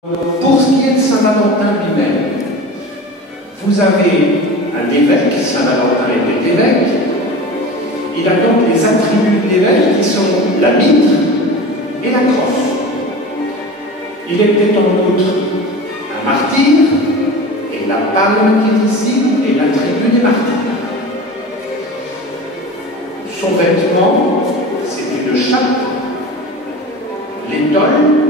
Pour ce qui est de Saint-Valentin lui-même, vous avez un évêque, Saint-Valentin était évêque. Il a donc les attributs de l'évêque qui sont la mitre et la crosse. Il était en outre un martyr, et la palme qui est ici est l'attribut des martyrs. Son vêtement, c'est une chape, l'étole.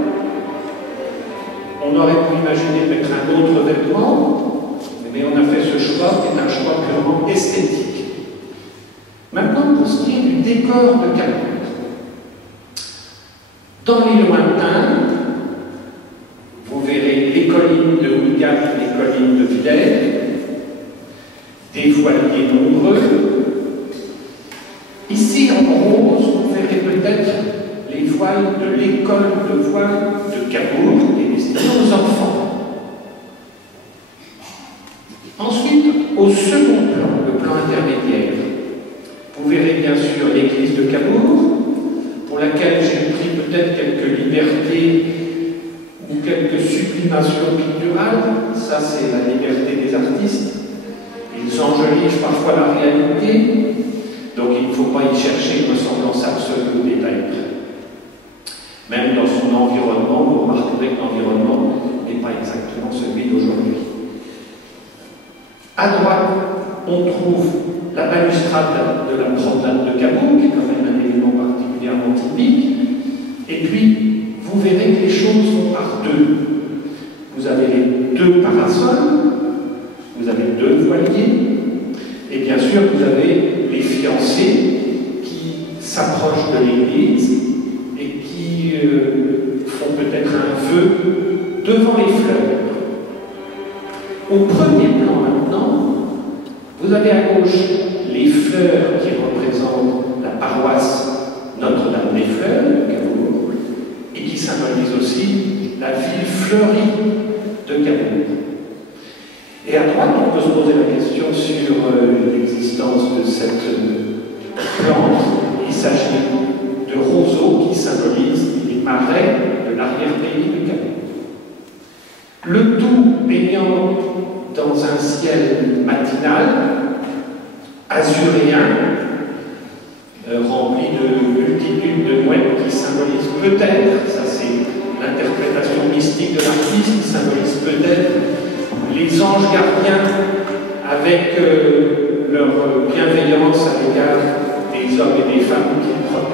On aurait pu imaginer mettre un autre vêtement, mais on a fait ce choix qui est un choix purement esthétique. Maintenant, pour ce qui est du décor de Cabourg, dans les lointains, vous verrez les collines de Houlgate, les collines de Villers, des voiliers nombreux. Ici, en rose, vous verrez peut-être les voiles de l'école de voile de Cabourg et destinée aux enfants. Ensuite, au second plan, le plan intermédiaire, vous verrez bien sûr l'église de Cabourg, pour laquelle j'ai pris peut-être quelques libertés ou quelques sublimations picturales. Ça, c'est la liberté des artistes. Ils enjolivent parfois la réalité, donc il ne faut pas y chercher une ressemblance absolue au détail. Même dans son environnement, vous remarquerez que l'environnement n'est pas exactement celui d'aujourd'hui. À droite, on trouve la balustrade de la promenade de Cabourg, qui est quand même un élément particulièrement typique. Et puis, vous verrez que les choses sont par deux. Vous avez les deux parasols, vous avez deux voiliers, et bien sûr, vous avez les fiancés qui s'approchent de l'église et qui font peut-être un vœu devant les fleurs. Au premier plan maintenant, vous avez à gauche les fleurs qui représentent la paroisse Notre-Dame-des-Fleurs de Cabourg et qui symbolisent aussi la ville fleurie de Cabourg. Et à droite, on peut se poser la question sur l'existence de cette plante. Il s'agit de roseaux qui symbolisent les marais de l'arrière-pays de Cabourg. Le tout baignant dans un ciel matinal, azuréen, rempli de multitudes de mouettes qui symbolisent peut-être, ça c'est l'interprétation mystique de l'artiste, qui symbolise peut-être les anges gardiens avec leur bienveillance à l'égard des hommes et des femmes qu'ils protègent.